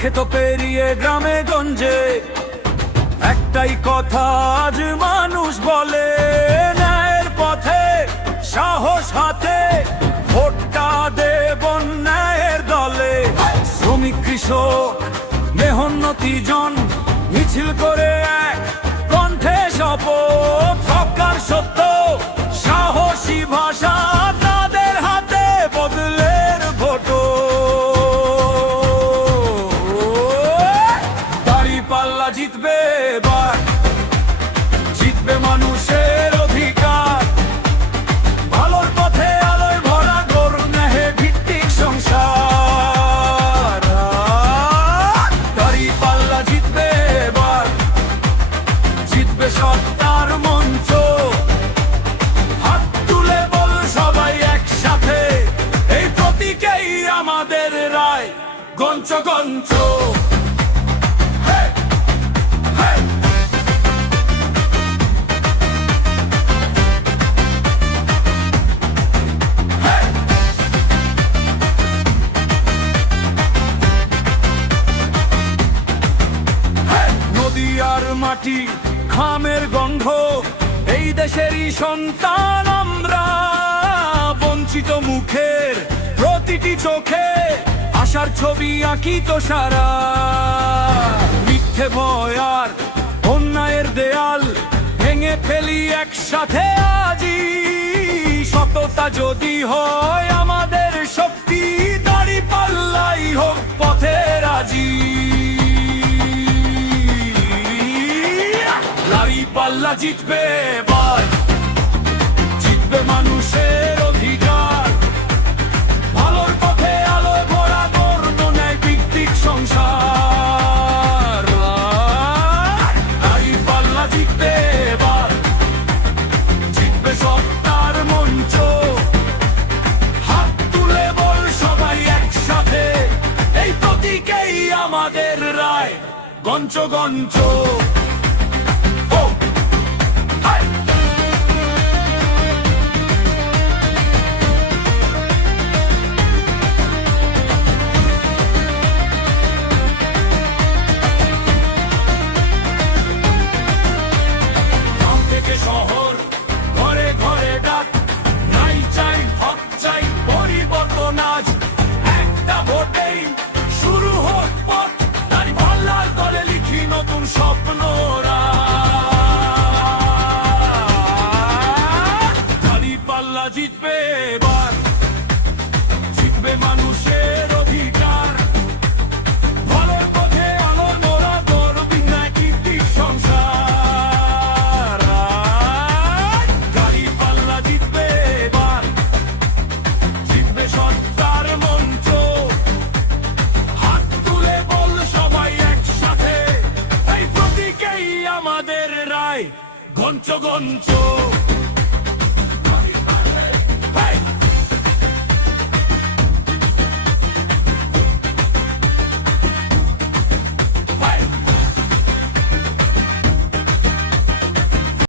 ক্ষেত পেরিয়ে গ্রামে গঞ্জে। একটাই কথা আজ মানুষ বলে, ন্যায়ের পথে, সাহস হাতে, ভোটটা দেব ন্যায়ের দলে। শ্রমিক কৃষক মেহন্নতি জন, মিছিল করে এক গঞ্চ গঞ্চ। মাটি খামের গন্ধ এই দেশেরই সন্তান আমরা। বঞ্চিত মুখের প্রতিটি চোখে আশার ছবি আঁকি তো সারা। মিথ্যে ভয় আর অন্যায়ের দেয়াল ভেঙে ফেলি একসাথে আজি সততা যদি হয় আমাদের শক্তি, দাড়ি পাল্লাই হোক পথে রাজি। দাড়ি পাল্লা জিতবে গঞ্চ গঞ্চ। জিতবে মানুষের অধিকার। ভালোর পথে আলোর মোরা গর্বি নাই কীর্তিক সংসার। গাড়ি পাল্লা জিতবে এবার। জিতবে সত্তার মঞ্চ। হাত তুলে বল সবাই একসাথে। এই প্রতীকেই আমাদের রায়, গঞ্চ গঞ্চ।